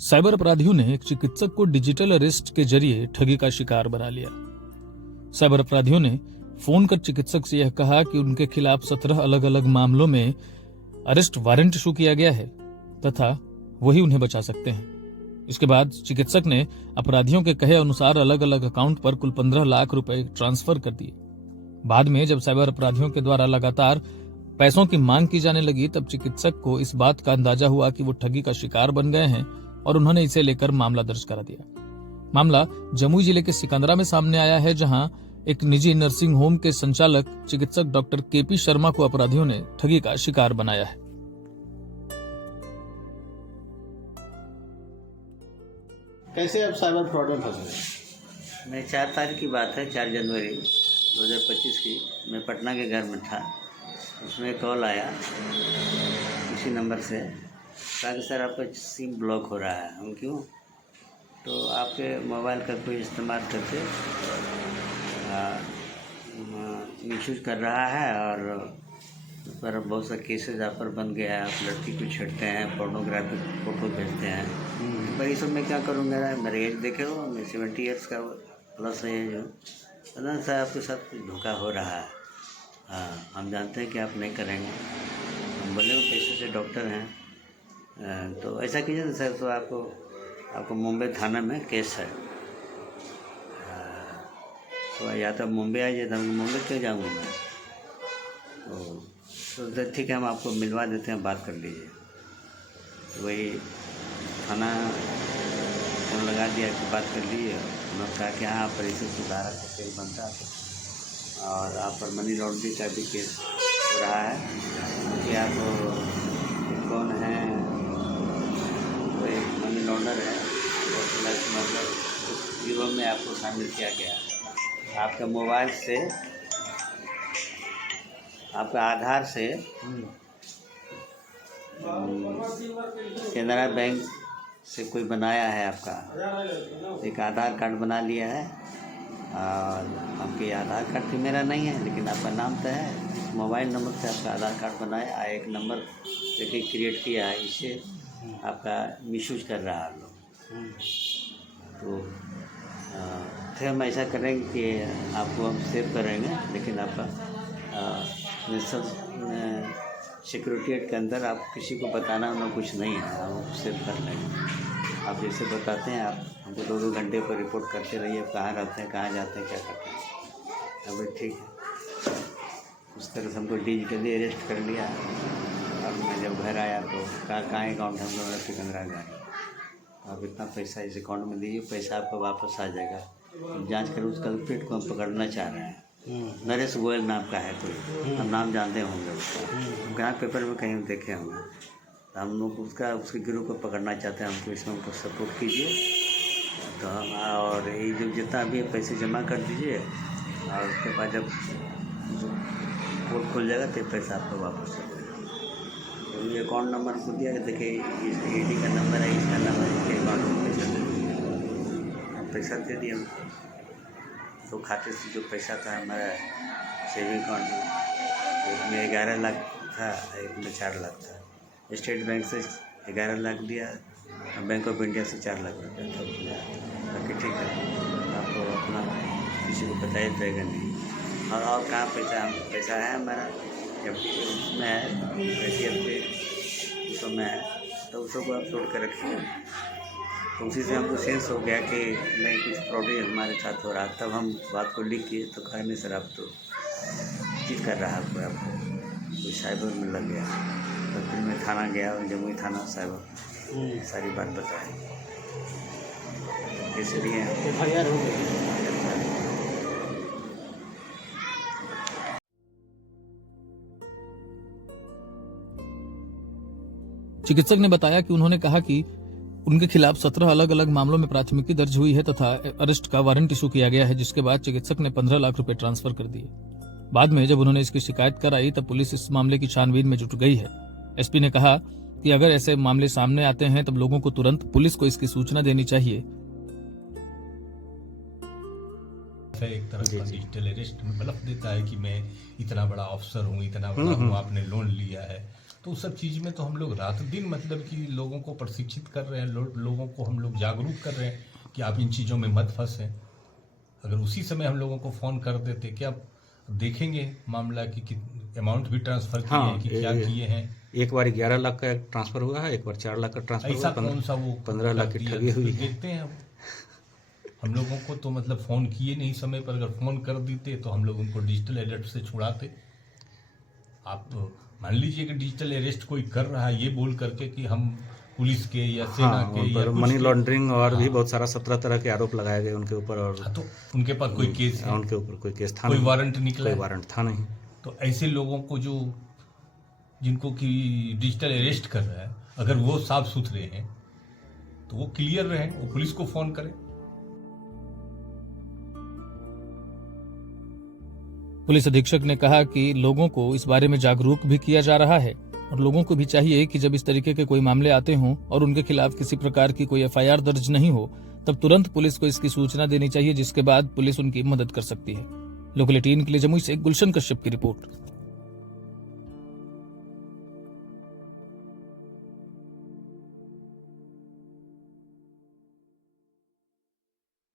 Cyber अपराधियों ने एक चिकित्सक को डिजिटल अरेस्ट के जरिए ठगी का शिकार बना लिया। साइबर अपराधियों ने फोन कर चिकित्सक से यह कहा कि उनके खिलाफ 17 अलग अलग मामलों में अरेस्ट वारंट इशू किया गया है तथा वही उन्हें बचा सकते हैं। इसके बाद चिकित्सक ने अपराधियों के कहे अनुसार अलग अलग अकाउंट पर कुल 15 लाख रुपए ट्रांसफर कर दिए। बाद में जब साइबर अपराधियों के द्वारा लगातार पैसों की मांग की जाने लगी, तब चिकित्सक को इस बात का अंदाजा हुआ कि वो ठगी का शिकार बन गए हैं और उन्होंने इसे लेकर मामला दर्ज करा दिया। मामला जमुई जिले के सिकंदरा में सामने आया है, जहां एक निजी नर्सिंग होम के संचालक चिकित्सक डॉक्टर केपी शर्मा को अपराधियों ने ठगी का शिकार बनाया है। कैसे आप साइबर फ्रॉड में फंसे? मैं 4 तारीख की बात है, 4 जनवरी 2025 की। मैं पटना के घर में था। उसमें कॉल आया किसी नंबर से, कहा कि सर आपका सिम ब्लॉक हो रहा है। हम क्यों? तो आपके मोबाइल का कोई इस्तेमाल करके मिसयूज कर रहा है और उस पर बहुत सा केसेस आप पर बन गया है। आप लड़की को छेड़ते हैं, पोर्नोग्राफिक फ़ोटो भेजते हैं। पर ये सब मैं क्या करूँगा? मेरे एज देखे हो, मैं 70 ईयर्स का प्लस है जो ना सर, आपके साथ कुछ धोखा हो रहा है। हाँ, हम जानते हैं कि आप नहीं करेंगे। हम बोले वो पैसे से डॉक्टर हैं, तो ऐसा कीजिए ना सर, तो आपको मुंबई थाना में केस है। तो या तो मुंबई आ जाए, मुंबई क्यों जाऊँगा मैं? तो ठीक है, हम आपको मिलवा देते हैं, बात कर लीजिए। तो वही थाना फोन लगा दिया कि बात कर लीजिए। उन्होंने कहा कि हाँ, पर इसे सुधारा का तेल बनता है और आप पर मनी लॉन्ड्रिंग का भी केस हो रहा है कि आप कौन हैं? तो एक मनी लॉन्डर है, मतलब उस गिरोह में आपको शामिल किया गया है। आपके मोबाइल से, आपका आधार से केनरा बैंक से कोई बनाया है, आपका एक आधार कार्ड बना लिया है और आपके आधार कार्ड तो मेरा नहीं है, लेकिन आपका नाम तो है। मोबाइल नंबर से आपका आधार कार्ड बनाया, एक नंबर लेके क्रिएट किया है, इससे आपका मिसयूज कर रहा है लोग। तो फिर हम ऐसा करेंगे कि आपको हम सेव करेंगे, लेकिन आपका सिक्योरिटी एक्ट के अंदर आप किसी को बताना ना कुछ नहीं है, हम सेव कर लेंगे। आप जैसे बताते हैं, आप हमको 2-2 घंटे पर रिपोर्ट करते रहिए, कहाँ रहते हैं, कहाँ जाते हैं, क्या करते हैं। अभी ठीक है, उस तरह से हमको डिजिटली अरेस्ट कर लिया। अब मैं जब घर आया तो कहाँ अकाउंट हमको मेरा सिकंदरा गया। आप इतना पैसा इस अकाउंट में दीजिए, पैसा आपको वापस आ जाएगा। जांच कर उस कल्प्रिट को हम पकड़ना चाह रहे हैं। नरेश गोयल नाम का है कोई, हम नाम जानते होंगे उसका, कहाँ पेपर में कहीं देखे होंगे। तो हम लोग उसके गिरोह को पकड़ना चाहते हैं। हमको इसमें हमको सपोर्ट कीजिए। तो हम और ये जो जितना भी पैसे जमा कर दीजिए और उसके बाद जब कोर्ट खुल जाएगा तो पैसा आपको वापस कर देगा। तो ये अकाउंट नंबर को दिया कि देखिए इस AD का नंबर है, इसका नंबर है, इसके अकाउंट में पैसा दे दीजिए। हम पैसा दे दिए। तो खाते से जो पैसा था हमारा सेविंग अकाउंट में, एक में 11 लाख था, एक में 4 लाख था। स्टेट बैंक से 11 लाख दिया, बैंक ऑफ इंडिया से 4 लाख रुपया था। बाकी ठीक है, आपको अपना किसी को बताया जाएगा नहीं। और कहाँ पैसा है हमारा FD में है, PTF उसमें है, तो उस सबको आप जोड़ कर रखिए। तो उसी से हमको सेंस हो गया कि नहीं, कुछ प्रॉब्लम हमारे साथ हो रहा। तब हम बात को लिख किए तो कहा नहीं सर, आप तो चीट कर रहा है, आपको कोई साइबर में लग गया। तो फिर मैं थाना गया और जमुई थाना साइबर सारी बात बताई। इसलिए FIR हो गई। चिकित्सक ने बताया कि उन्होंने कहा कि उनके खिलाफ 17 अलग अलग मामलों में प्राथमिकी दर्ज हुई है तथा अरेस्ट का वारंट इशू किया गया है, जिसके बाद चिकित्सक ने 15 लाख रुपए ट्रांसफर कर दिए। बाद में जब उन्होंने इसकी शिकायत कराई, तब पुलिस इस मामले की छानबीन में जुट गई है। SP ने कहा कि अगर ऐसे मामले सामने आते हैं तब लोगों को तुरंत पुलिस को इसकी सूचना देनी चाहिए। एक तरह का डिजिटल अरेस्ट में बलफ देता है कि मैं इतना बड़ा अफसर हूँ, इतना बड़ा हूँ, आपने लोन लिया है तो उस सब चीज़ में तो हम लोग रात दिन मतलब कि लोगों को प्रशिक्षित कर रहे हैं, लोगों को हम लोग जागरूक कर रहे हैं कि आप इन चीज़ों में मत फंसें। अगर उसी समय हम लोगों को फ़ोन कर देते, क्या देखेंगे मामला कि अमाउंट भी ट्रांसफ़र किए हैं कि क्या किए हैं। एक बार 11 लाख का ट्रांसफर हुआ है, एक बार 4 लाख का ट्रांसफर ऐसा हुआ, कौन सा वो 15 लाख की ठगी हुई है। देखते हैं हम लोगों को तो मतलब फ़ोन किए नहीं समय पर, अगर फ़ोन कर देते तो हम लोग उनको डिजिटल अलर्ट से छुड़ाते। आप मान लीजिए कि डिजिटल अरेस्ट कोई कर रहा है ये बोल करके कि हम पुलिस के या सेना के या कुछ मनी के, लॉन्ड्रिंग और भी बहुत सारा 17 तरह के आरोप लगाए गए उनके ऊपर, और हाँ, तो उनके पास कोई केस है, उनके ऊपर कोई केस था कोई नहीं, वारंट निकला कोई है। वारंट था नहीं। तो ऐसे लोगों को जिनको कि डिजिटल अरेस्ट कर रहा है, अगर वो साफ सुथरे हैं तो वो क्लियर रहे, वो पुलिस को फ़ोन करें। पुलिस अधीक्षक ने कहा कि लोगों को इस बारे में जागरूक भी किया जा रहा है और लोगों को भी चाहिए कि जब इस तरीके के कोई मामले आते हों और उनके खिलाफ किसी प्रकार की कोई एफआईआर दर्ज नहीं हो, तब तुरंत पुलिस को इसकी सूचना देनी चाहिए, जिसके बाद पुलिस उनकी मदद कर सकती है। लोकल 18 के लिए जमुई से गुलशन कश्यप की रिपोर्ट।